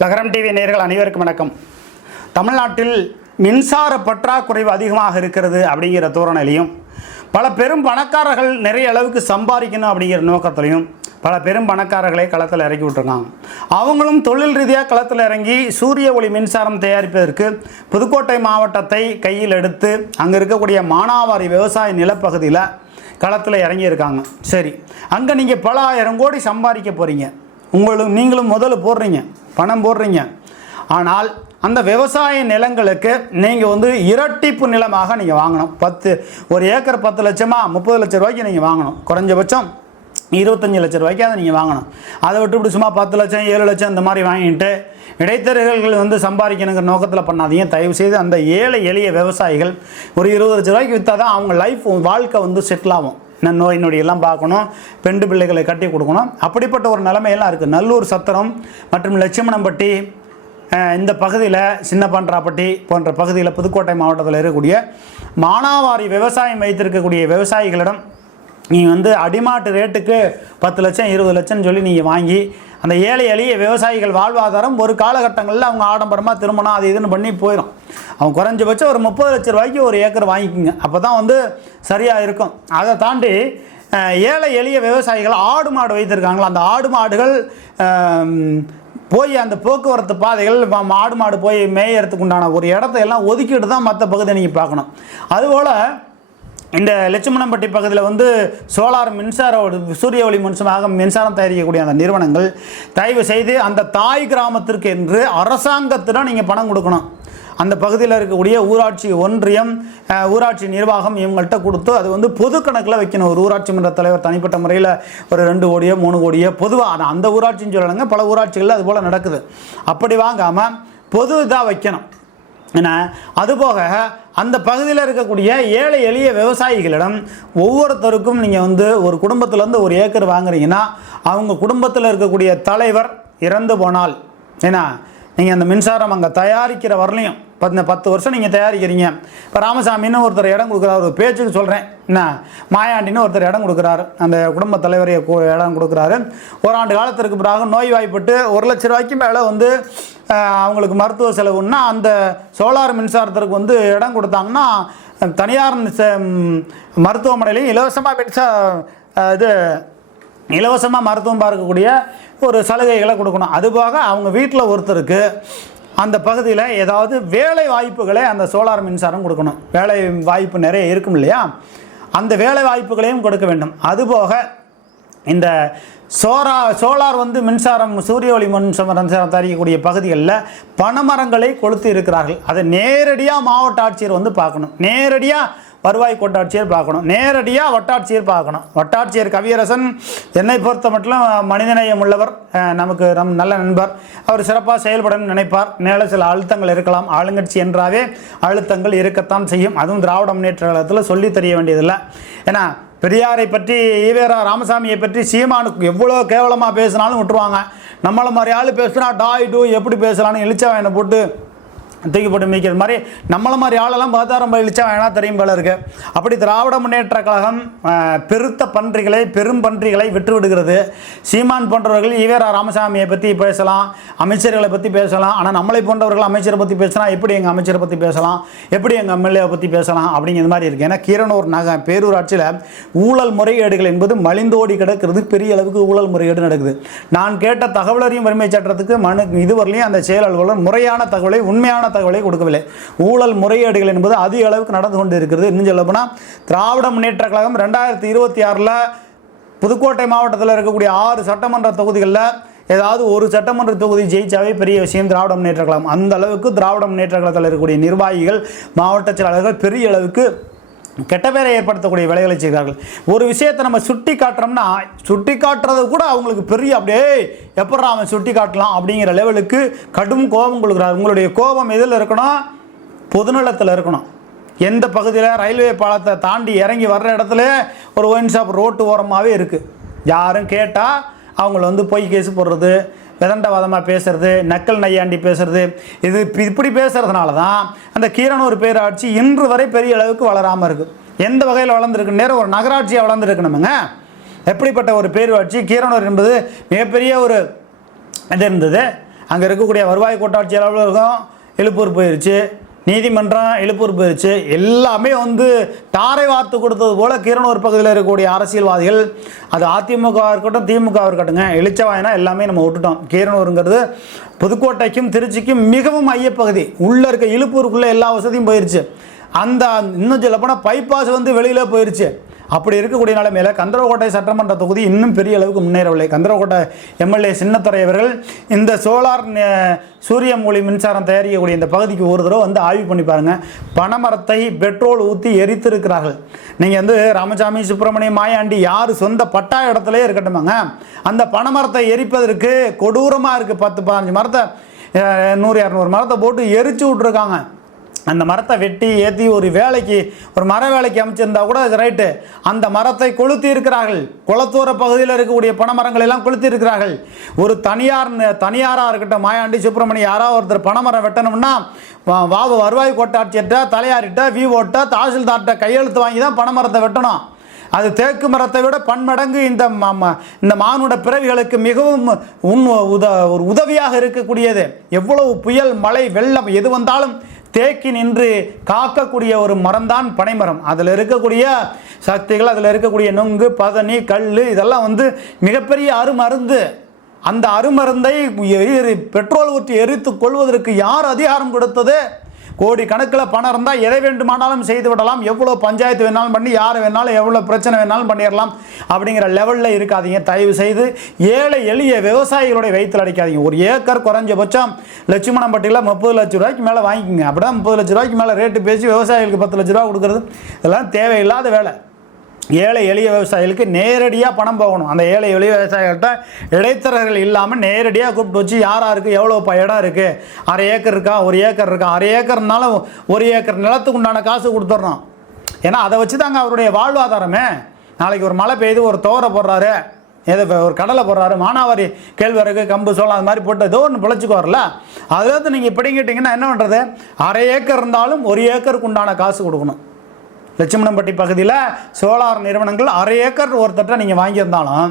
லகரம் டிவி நேயர்கள் அனைவருக்கும் வணக்கம். தமிழ்நாட்டில் மின்சார பற்றாக்குறைவு அதிகமாக இருக்கிறது அப்படிங்கிற தோரணையிலையும், பல பெரும் பணக்காரர்கள் நிறைய அளவுக்கு சம்பாதிக்கணும் அப்படிங்கிற நோக்கத்திலையும் பல பெரும் பணக்காரர்களை களத்தில் இறக்கி விட்டுருக்காங்க. அவங்களும் தொழில் ரீதியாக களத்தில் இறங்கி சூரிய ஒளி மின்சாரம் தயாரிப்பதற்கு புதுக்கோட்டை மாவட்டத்தை கையில் எடுத்து அங்கே இருக்கக்கூடிய மானாவாரி விவசாய நிலப்பகுதியில் களத்தில் இறங்கியிருக்காங்க. சரி, அங்கே நீங்கள் பல ஆயிரம் கோடி சம்பாதிக்க போகிறீங்க. நீங்களும் முதல்ல போடுறீங்க, பணம் போடுறீங்க. ஆனால் அந்த விவசாய நிலங்களுக்கு நீங்கள் இரட்டிப்பு நிலமாக நீங்கள் வாங்கணும். ஒரு ஏக்கர் 10 லட்சமா 30 லட்ச ரூபாய்க்கு நீங்கள் வாங்கணும். குறைஞ்சபட்சம் 25 லட்ச ரூபாய்க்கு அதை நீங்கள் வாங்கணும். அதை விட்டு சும்மா 10 லட்சம் 7 லட்சம் இந்த மாதிரி வாங்கிட்டு இடைத்தரகர்கள் சம்பாதிக்கணுங்கிற நோக்கத்தில் பண்ணாதீங்க. தயவுசெய்து அந்த ஏழை எளிய விவசாயிகள் ஒரு 20 லட்ச ரூபாய்க்கு விற்றா தான் அவங்க வாழ்க்கை செட்டில் ஆகும். நோய் நொடியெல்லாம் பார்க்கணும், பெண்டு பிள்ளைகளை கட்டி கொடுக்கணும். அப்படிப்பட்ட ஒரு நிலைமையெல்லாம் இருக்குது. நல்லூர் சத்திரம் மற்றும் லட்சுமணம்பட்டி இந்த பகுதியில், சின்னப்பன்றாப்பட்டி போன்ற பகுதியில், புதுக்கோட்டை மாவட்டத்தில் இருக்கக்கூடிய மானாவாரி விவசாயம் வைத்திருக்கக்கூடிய விவசாயிகளிடம் நீங்கள் அடிமாட்டு ரேட்டுக்கு 10 லட்சம் 20 லட்சம்னு சொல்லி நீங்கள் வாங்கி அந்த ஏழை எளிய விவசாயிகள் வாழ்வாதாரம் ஒரு காலகட்டங்களில் அவங்க ஆடம்பரமாக திருமணம் அது இதுன்னு பண்ணி போயிடும். அவங்க குறைஞ்சபட்சம் ஒரு 30 லட்ச ரூபாய்க்கு ஒரு ஏக்கர் வாங்கிக்கோங்க. அப்போ தான் சரியாக இருக்கும். அதை தாண்டி ஏழை எளிய விவசாயிகள் ஆடு மாடு வைத்திருக்காங்களா, அந்த ஆடு மாடுகள் போய் அந்த போக்குவரத்து பாதைகள் ஆடு மாடு போய் மேயறதுக்கு உண்டான ஒரு இடத்தையெல்லாம் ஒதுக்கிட்டு தான் மற்ற பகுதியை நீங்கள் பார்க்கணும். அதுபோல் இந்த லட்சுமணம்பட்டி பகுதியில் சோலார் சூரிய ஒளி மின்சாரம் தயாரிக்கக்கூடிய அந்த நிறுவனங்கள் தயவு செய்து அந்த தாய் கிராமத்திற்கு என்று அரசாங்கத்திடம் நீங்கள் பணம் கொடுக்கணும். அந்த பகுதியில் இருக்கக்கூடிய ஊராட்சி ஒன்றியம், ஊராட்சி நிர்வாகம் இவங்கள்ட்ட கொடுத்து அது பொது கணக்கில் வைக்கணும். ஒரு ஊராட்சி மன்ற தலைவர் தனிப்பட்ட முறையில் ஒரு 2 கோடியோ 3 கோடியோ பொதுவாக அந்த ஊராட்சின்னு சொல்லலைங்க, பல ஊராட்சிகளில் அது போல் நடக்குது. அப்படி வாங்காமல் பொது இதாக வைக்கணும். ஏன்னா அதுபோக அந்த பகுதியில் இருக்கக்கூடிய ஏழை எளிய விவசாயிகளிடம் ஒவ்வொருத்தருக்கும் நீங்கள் ஒரு குடும்பத்திலேருந்து ஒரு ஏக்கர் வாங்குறீங்கன்னா அவங்க குடும்பத்தில் இருக்கக்கூடிய தலைவர் இறந்து போனால், ஏன்னா நீங்கள் அந்த மின்சாரம் அங்கே தயாரிக்கிற வரலையும் 10 வருஷம் நீங்கள் தயாரிக்கிறீங்க. இப்போ ராமசாமின்னு ஒருத்தர் இடம் கொடுக்குறாரு, ஒரு பேச்சுக்கு சொல்கிறேன், என்ன மாயாண்டின்னு ஒருத்தர் இடம் கொடுக்குறாரு, அந்த குடும்ப தலைவரை இடம் கொடுக்குறாரு. ஓராண்டு காலத்திற்கு பிறகு நோய் வாய்ப்பட்டு 1 லட்ச ரூபாய்க்கு மேலே அவங்களுக்கு மருத்துவ செலவுன்னா அந்த சோலார் மின்சாரத்திற்கு இடம் கொடுத்தாங்கன்னா தனியார் மருத்துவமனையிலையும் இலவசமாக மருத்துவம் பார்க்கக்கூடிய ஒரு சலுகைகளை கொடுக்கணும். அதுபோக அவங்க வீட்டில் ஒருத்தருக்கு அந்த பகுதியில் ஏதாவது வேலை வாய்ப்புகளை அந்த சோலார் மின்சாரம் கொடுக்கணும். வேலை வாய்ப்பு நிறைய இருக்கும் இல்லையா, அந்த வேலை வாய்ப்புகளையும் கொடுக்க வேண்டும். அதுபோக இந்த சோலார் மின்சாரம் சூரிய ஒளி மின்சாரம் தயாரிக்கக்கூடிய பகுதிகளில் பனைமரங்களை கொளுத்தி இருக்கிறார்கள். அதை நேரடியாக மாவட்ட ஆட்சியர் பார்க்கணும், நேரடியாக வருவாய் கோட்டாட்சியர் பார்க்கணும், நேரடியாக வட்டாட்சியர் பார்க்கணும். வட்டாட்சியர் கவியரசன் என்னை பொறுத்த மட்டும் மனிதநேயம் உள்ளவர், நல்ல நண்பர். அவர் சிறப்பாக செயல்படணும்னு நினைப்பார். மேலே சில அழுத்தங்கள் இருக்கலாம், ஆளுங்கட்சி என்றாவே அழுத்தங்கள் இருக்கத்தான் செய்யும். அதுவும் திராவிட முன்னேற்ற கழகத்தில் சொல்லி தெரிய வேண்டியதில்லை. ஏன்னா பெரியாரை பற்றி, ஈவேரா ராமசாமியை பற்றி சீமானுக்கு எவ்வளோ கேவலமாக பேசினாலும் விட்டுருவாங்க. நம்மளை மாதிரி ஆள் பேசுனா டாய் எப்படி பேசலான்னு இழிச்சவனை போட்டு தூக்கி போட்டு மிதிக்கிற மாதிரி நம்மளை மாதிரி ஆளெல்லாம் பாதாரம் இழிச்சா வேணா தெரியும் போல இருக்கு. அப்படி திராவிட முன்னேற்ற கழகம் பெருத்த பெரும் பன்றிகளை விட்டு விடுகிறது. சீமான் போன்றவர்கள் ஈவேரா ராமசாமியை பற்றி பேசலாம், அமைச்சர்களை பற்றி பேசலாம். ஆனால் நம்மளை போன்றவர்கள் அமைச்சரை பற்றி பேசலாம், எப்படி எங்கள் அமைச்சரை பற்றி பேசலாம், எப்படி எங்கள் எம்எல்ஏவை பற்றி பேசலாம் அப்படிங்கிற மாதிரி இருக்குது. ஏன்னா கீரனூர் பேரூராட்சியில் ஊழல் முறைகேடுகள் என்பது மலிந்தோடி கிடக்கிறது. பெரிய அளவுக்கு ஊழல் முறைகேடு நடக்குது. நான் கேட்ட தகவலறியும் உரிமை சட்டத்துக்கு இதுவரையிலையும் அந்த செயல் அலுவலர் முறையான தகவலை, உண்மையான தகவலை கொடுக்கவில்லை. ஊழல் முறைகேடுகள் என்பது அதிக அளவுக்கு நடந்து கொண்டு இருக்கிறது. இன்னும் சொல்ல போனால் திராவிட முன்னேற்ற கழகம் 2026 புதுக்கோட்டை மாவட்டத்தில் இருக்கக்கூடிய 6 சட்டமன்ற தொகுதிகளில் ஏதாவது ஒரு சட்டமன்ற தொகுதி ஜெயிச்சாவே பெரிய விஷயம் திராவிட முன்னேற்ற கழகம். அந்த அளவுக்கு திராவிட முன்னேற்ற கழகத்தில் இருக்கக்கூடிய நிர்வாகிகள், மாவட்ட செயலாளர்கள் பெரிய அளவுக்கு கெட்ட பேரை ஏற்படுத்தக்கூடிய வேலைகளை செய்கிறார்கள். ஒரு விஷயத்தை நம்ம சுட்டி காட்டுறோம்னா சுட்டி காட்டுறது கூட அவங்களுக்கு பெரிய அப்படியே எப்படா அவன் சுட்டி காட்டலாம் அப்படிங்கிற லெவலுக்கு கடும் கோபம் கொடுக்குறாரு. உங்களுடைய கோபம் எதில் இருக்கணும்? பொதுநலத்தில் இருக்கணும். எந்த பகுதியில் ரயில்வே பாலத்தை தாண்டி இறங்கி வர்ற இடத்துல ஒரு ஒயின் ஷாப் ரோட்டு ஓரமாகவே இருக்குது. யாரும் கேட்டால் அவங்கள பொய் கேஸ் போடுறது, விதண்டவாதமாக பேசுறது, நக்கல் நையாண்டி பேசுறது, இப்படி பேசுறதுனால தான் அந்த கீரனூர் பேராட்சி இன்று வரை பெரிய அளவுக்கு வளராமல் இருக்குது. எந்த வகையில் வளர்ந்துருக்கு? நேரம் ஒரு நகராட்சியாக வளர்ந்துருக்கணுமுங்க. எப்படிப்பட்ட ஒரு பேரூராட்சி கீரனூர் என்பது மிகப்பெரிய ஒரு இது இருந்தது. அங்கே இருக்கக்கூடிய வருவாய் கோட்டாட்சியர் அலுவலகம் எழுப்பூர் போயிடுச்சு, நீதிமன்றம் எழுப்பூர் போயிடுச்சு. எல்லாமே வந்து தாரை வார்த்து கொடுத்தது போல் கீரனூர் பகுதியில் இருக்கக்கூடிய அரசியல்வாதிகள், அது அதிமுகவாக இருக்கட்டும் திமுகவாக இருக்கட்டுங்க, எழுச்சவாயினா எல்லாமே நம்ம விட்டுட்டோம். கீரனூருங்கிறது புதுக்கோட்டைக்கும் திருச்சிக்கும் மிகவும் மையப்பகுதி. உள்ளே இருக்க இழுப்பூருக்குள்ளே எல்லா வசதியும் போயிடுச்சு. அந்த இன்னும் சொல்லப்போனால் பைபாஸ் வந்து வெளியில் போயிடுச்சு. அப்படி இருக்கக்கூடிய நிலைமையில் கந்தரவக்கோட்டை சட்டமன்ற தொகுதி இன்னும் பெரிய அளவுக்கு முன்னேறவில்லை. கந்தரவக்கோட்டை எம்எல்ஏ சின்னத்துரை அவர்கள் இந்த சோலார் சூரிய மூலி மின்சாரம் தயாரிக்கக்கூடிய இந்த பகுதிக்கு ஒரு தடவை வந்து ஆய்வு பண்ணி பாருங்கள். பனைமரத்தை பெட்ரோல் ஊற்றி எரித்திருக்கிறார்கள். நீங்கள் வந்து ராமசாமி, சுப்பிரமணியம், மாயாண்டி யார் சொந்த பட்டா இடத்துலையே இருக்கட்டுமாங்க, அந்த பனைமரத்தை எரிப்பதற்கு கொடூரமாக இருக்குது. 10-15 மரத்தை 100-200 மரத்தை போட்டு எரிச்சு விட்ருக்காங்க. அந்த மரத்தை வெட்டி ஏற்றி ஒரு வேலைக்கு, ஒரு மர வேலைக்கு அமைச்சிருந்தா கூட அது ரைட்டு. அந்த மரத்தை கொளுத்தி இருக்கிறார்கள். குளத்தூர பகுதியில் இருக்கக்கூடிய பனைமரங்கள் எல்லாம் கொளுத்தி இருக்கிறார்கள். ஒரு தனியாராக இருக்கட்டும், மாயாண்டி, சுப்பிரமணியம் யாராவது ஒருத்தர் பனைமரம் வெட்டணும்னா வருவாய் கோட்டாட்சியர்கிட்ட, தலையாரிட்ட, விஓட்ட, தாசில்தார்கிட்ட கையெழுத்து வாங்கி தான் பனைமரத்தை வெட்டணும். அது தேக்கு மரத்தை விட பன்மடங்கு இந்த மானுட பிறவிகளுக்கு மிகவும் ஒரு உதவியாக இருக்கக்கூடியது. எவ்வளவு புயல், மழை, வெள்ளம் எது வந்தாலும் தேக்கி நின்று காக்கக்கூடிய ஒரு மரம்தான் பனைமரம். அதில் இருக்கக்கூடிய சக்திகள், அதில் இருக்கக்கூடிய நொங்கு, பதனி, கல் இதெல்லாம் வந்து மிகப்பெரிய அருமருந்து. அந்த அருமருந்தை பெட்ரோல் ஊற்றி எரித்து கொள்வதற்கு யார் அதிகாரம் கொடுத்தது? கோடி கணக்கில் பணம் இருந்தால் எதை வேண்டுமானாலும் செய்து விடலாம். எவ்வளோ பஞ்சாயத்து வேணாலும் பண்ணி, யார் வேணாலும் எவ்வளோ பிரச்சனை வேணாலும் பண்ணிடலாம் அப்படிங்கிற லெவலில் இருக்காதீங்க. தயவு செய்து ஏழை எளிய விவசாயிகளுடைய வயிற்றில் அடிக்காதீங்க. ஒரு ஏக்கர் குறைஞ்சபட்சம் லட்சுமணம்பட்டியில் 30 லட்ச ரூபாய்க்கு மேலே வாங்கிக்கோங்க. அப்படிதான் 30 லட்ச ரூபாய்க்கு மேலே ரேட்டு பேசி விவசாயிகளுக்கு 10 லட்ச ரூபா கொடுக்குறது இதெல்லாம் தேவையில்லாத வேலை. ஏழை எளிய விவசாயிகளுக்கு நேரடியாக பணம் போகணும். அந்த ஏழை எளிய விவசாயிகள்கிட்ட இடைத்தரகர்கள் இல்லாமல் நேரடியாக கூப்பிட்டு வச்சு யாருக்கு எவ்வளோ இடம் இருக்குது, 1/2 ஏக்கர் இருக்கா, 1 ஏக்கர் இருக்கா, 1/2 ஏக்கர்னாலும் 1 ஏக்கர் நிலத்துக்கு உண்டான காசு கொடுத்துட்றோம். ஏன்னா அதை வச்சு தாங்க அவருடைய வாழ்வாதாரமே. நாளைக்கு ஒரு மழை பெய்யுது, ஒரு துவரை போடுறாரு, ஒரு கடலை போடுறாரு, மானாவாரி, கேழ்வரகு, கம்பு, சோளம் அது மாதிரி போட்டு ஏதோ ஒன்று பிழைச்சிக்கு வரல. அதில் நீங்கள் பிடிங்கிட்டிங்கன்னா என்ன பண்ணுறது? 1/2 ஏக்கர் இருந்தாலும் 1 ஏக்கருக்கு உண்டான காசு கொடுக்கணும். லட்சுமணம்பட்டி பகுதியில் சோலார் நிறுவனங்கள் 1/2 ஏக்கர் ஒருத்தட்ட நீங்கள் வாங்கியிருந்தாலும்,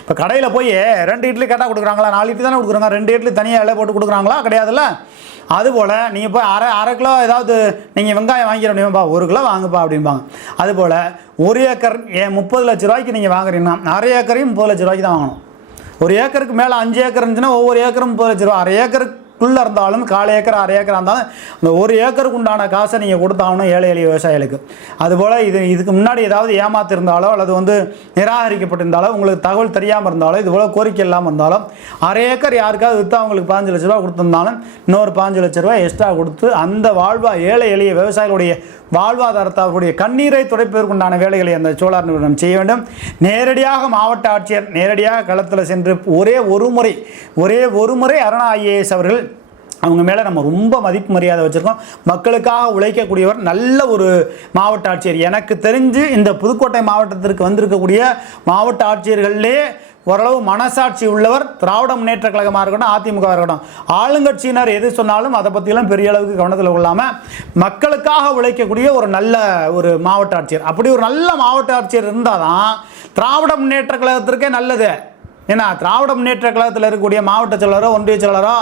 இப்போ கடையில் போய் 2 இட்லி கேட்டால் கொடுக்குறாங்களா? 4 இட்லி தானே கொடுக்குறாங்க. 2 இட்லி தனியாக இலை போட்டு கொடுக்குறாங்களா? கிடையாதுல்ல. அதுபோல் நீங்கள் போய் அரை கிலோ ஏதாவது நீங்கள் வெங்காயம் வாங்கிட முடியுமாப்பா, 1 கிலோ வாங்குப்பா அப்படிம்பாங்க. அதுபோல் 1 ஏக்கர் 30 லட்ச ரூபாய்க்கு நீங்கள் வாங்குறீங்கன்னா 1/2 ஏக்கரையும் 30 லட்ச ரூபாய்க்கு தான் வாங்கணும். 1 ஏக்கருக்கு மேலே 5 ஏக்கர் இருந்துச்சுன்னா ஒவ்வொரு ஏக்கரும் 30 லட்ச ரூபா. 1/2 ஏக்கருக்குள்ளே இருந்தாலும் 1/4 ஏக்கர் 1/2 ஏக்கர் இருந்தாலும் அந்த 1 ஏக்கருக்கு உண்டான காசை நீங்கள் கொடுத்தாகணும் ஏழை எளிய விவசாயிகளுக்கு. அதுபோல் இதுக்கு முன்னாடி ஏதாவது ஏமாத்திருந்தாலோ அல்லது வந்து நிராகரிக்கப்பட்டிருந்தாலோ, உங்களுக்கு தகவல் தெரியாமல் இருந்தாலோ, இதுபோல் கோரிக்கை இல்லாமல் இருந்தாலும் 1/2 ஏக்கர் யாருக்காவது விற்று அவங்களுக்கு 15 லட்ச ரூபா கொடுத்துருந்தாலும் இன்னொரு 15 லட்ச ரூபா எக்ஸ்ட்ரா கொடுத்து அந்த ஏழை எளிய விவசாயிகளுடைய வாழ்வாதாரத்தை, அவருடைய கண்ணீரை துடைப்பதற்குண்டான வேலைகளை அந்த சோலார் நிறுவனம் செய்ய வேண்டும். நேரடியாக மாவட்ட ஆட்சியர் நேரடியாக களத்தில் சென்று ஒரே ஒரு முறை அருணா IAS அவர்கள், அவங்க மேலே நம்ம ரொம்ப மதிப்பு மரியாதை வச்சுருக்கோம். மக்களுக்காக உழைக்கக்கூடியவர், நல்ல ஒரு மாவட்ட ஆட்சியர். எனக்கு தெரிஞ்சு இந்த புதுக்கோட்டை மாவட்டத்திற்கு வந்திருக்கக்கூடிய மாவட்ட ஆட்சியர்களே ஓரளவு மனசாட்சி உள்ளவர். திராவிட முன்னேற்ற கழகமாக இருக்கட்டும், அதிமுக இருக்கட்டும், ஆளுங்கட்சியினர் எது சொன்னாலும் அதை பற்றியெல்லாம் பெரிய அளவுக்கு கவனத்தில் கொள்ளாமல் மக்களுக்காக உழைக்கக்கூடிய ஒரு நல்ல ஒரு மாவட்ட ஆட்சியர். அப்படி ஒரு நல்ல மாவட்ட ஆட்சியர் இருந்தால் தான் திராவிட முன்னேற்ற கழகத்திற்கே நல்லது. ஏன்னா திராவிட முன்னேற்ற கழகத்தில் இருக்கக்கூடிய மாவட்ட செயலரோ, ஒன்றிய செயலரோ,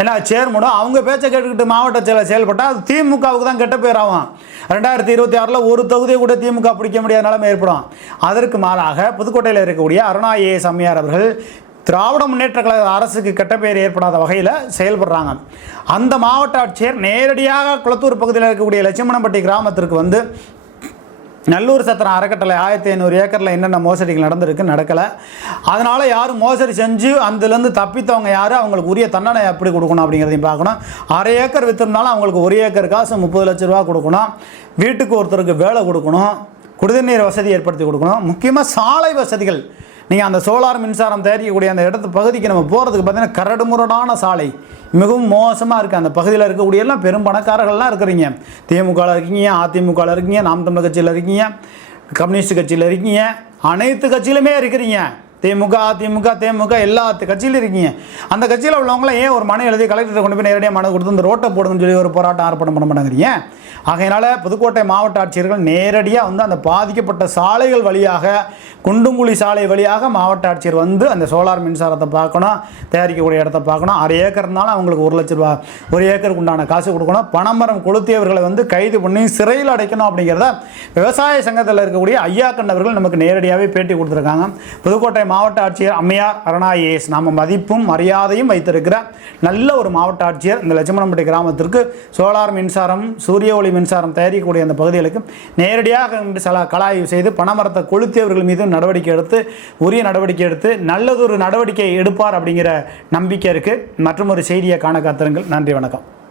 ஏன்னா சேர்மனோ அவங்க பேச்சை கேட்டுக்கிட்டு மாவட்ட செயலர் செயல்பட்டால் அது திமுகவுக்கு தான் கெட்ட பேர் ஆகும். 2026 ஒரு தொகுதியை கூட திமுக பிடிக்க முடியாத நிலைமை ஏற்படும். அதற்கு மாறாக புதுக்கோட்டையில் இருக்கக்கூடிய அருணா IAS அம்மையார் அவர்கள் திராவிட முன்னேற்ற கழக அரசுக்கு கெட்ட பெயர் ஏற்படாத வகையில் செயல்படுறாங்க. அந்த மாவட்ட ஆட்சியர் நேரடியாக குளத்தூர் பகுதியில் இருக்கக்கூடிய லட்சுமணம்பட்டி கிராமத்திற்கு வந்து நல்லூர் சத்திரம் அறக்கட்டளை 1500 ஏக்கரில் என்னென்ன மோசடிகள் நடக்கலை. அதனால் யாரும் மோசடி செஞ்சு அதுலேருந்து தப்பித்தவங்க யார், அவங்களுக்கு உரிய தண்டனை எப்படி கொடுக்கணும் அப்படிங்கிறதையும் பார்க்கணும். 1/2 ஏக்கர் விற்றுருந்தாலும் அவங்களுக்கு 1 ஏக்கர் காசு 30 லட்ச ரூபா கொடுக்கணும். வீட்டுக்கு ஒருத்தருக்கு வேலை கொடுக்கணும். குடிநீர் வசதி ஏற்படுத்தி கொடுக்கணும். முக்கியமாக சாலை வசதிகள். நீங்கள் அந்த சோலார் மின்சாரம் தயாரிக்கக்கூடிய அந்த இடத்து பகுதிக்கு நம்ம போகிறதுக்கு பார்த்தீங்கன்னா கரடுமுரடான சாலை, மிகவும் மோசமாக இருக்குது. அந்த பகுதியில் இருக்கக்கூடிய எல்லாம் பெரும் பணக்காரர்கள்லாம் இருக்கிறீங்க. திமுகவில் இருக்கீங்க, அதிமுகவில் இருக்கீங்க, நாம் தமிழர் கட்சியில் இருக்கீங்க, கம்யூனிஸ்ட் கட்சியில் இருக்கீங்க, அனைத்து கட்சியிலுமே இருக்கிறீங்க. திமுக, அதிமுக, தேமுக எல்லா கட்சியிலும் இருக்கீங்க. அந்த கட்சியில் உள்ளவங்களாம் ஏன் ஒரு மனு எழுதி கலெக்டரை கொண்டு போய் நேரடியாக மனு கொடுத்து இந்த ரோட்டை போடுங்கன்னு சொல்லி ஒரு போராட்டம் ஆர்ப்பாட்டம் பண்ண மாட்டேங்கிறீங்க? ஆகையினால புதுக்கோட்டை மாவட்ட ஆட்சியர்கள் நேரடியாக வந்து அந்த பாதிக்கப்பட்ட சாலைகள் வழியாக, குண்டுங்குழி சாலை வழியாக மாவட்ட ஆட்சியர் வந்து அந்த சோலார் மின்சாரத்தை பார்க்கணும், தயாரிக்கக்கூடிய இடத்த பார்க்கணும். 1/2 ஏக்கர் இருந்தாலும் அவங்களுக்கு 1 லட்ச ரூபா, 1 ஏக்கருக்கு உண்டான காசு கொடுக்கணும். பனைமரம் கொளுத்தியவர்களை வந்து கைது பண்ணி சிறையில் அடைக்கணும் அப்படிங்கிறத விவசாய சங்கத்தில் இருக்கக்கூடிய ஐயா கண்ணவர்கள் நமக்கு நேரடியாகவே பேட்டி கொடுத்துருக்காங்க. புதுக்கோட்டை மாவட்ட ஆட்சியர் அம்மையார் அருணா ஏஎஸ் நாம மதிப்பும் மரியாதையும் வைத்திருக்கிற நல்ல ஒரு மாவட்ட ஆட்சியர். இந்த லட்சுமணம்பட்டி கிராமத்திற்கு சோலார் மின்சாரம், சூரிய ஒளி மின்சாரம் தயாரிக்கக்கூடிய அந்த பகுதிகளுக்கு நேரடியாக சில கலாய்வு செய்து பனைமரத்தை கொளுத்தியவர்கள் மீது நடவடிக்கை எடுத்து, உரிய நடவடிக்கை எடுத்து நல்லதொரு நடவடிக்கை எடுப்பார் அப்படிங்கிற நம்பிக்கை இருக்குது. மற்றும் ஒரு செய்தியை காண காத்திருங்கள். நன்றி, வணக்கம்.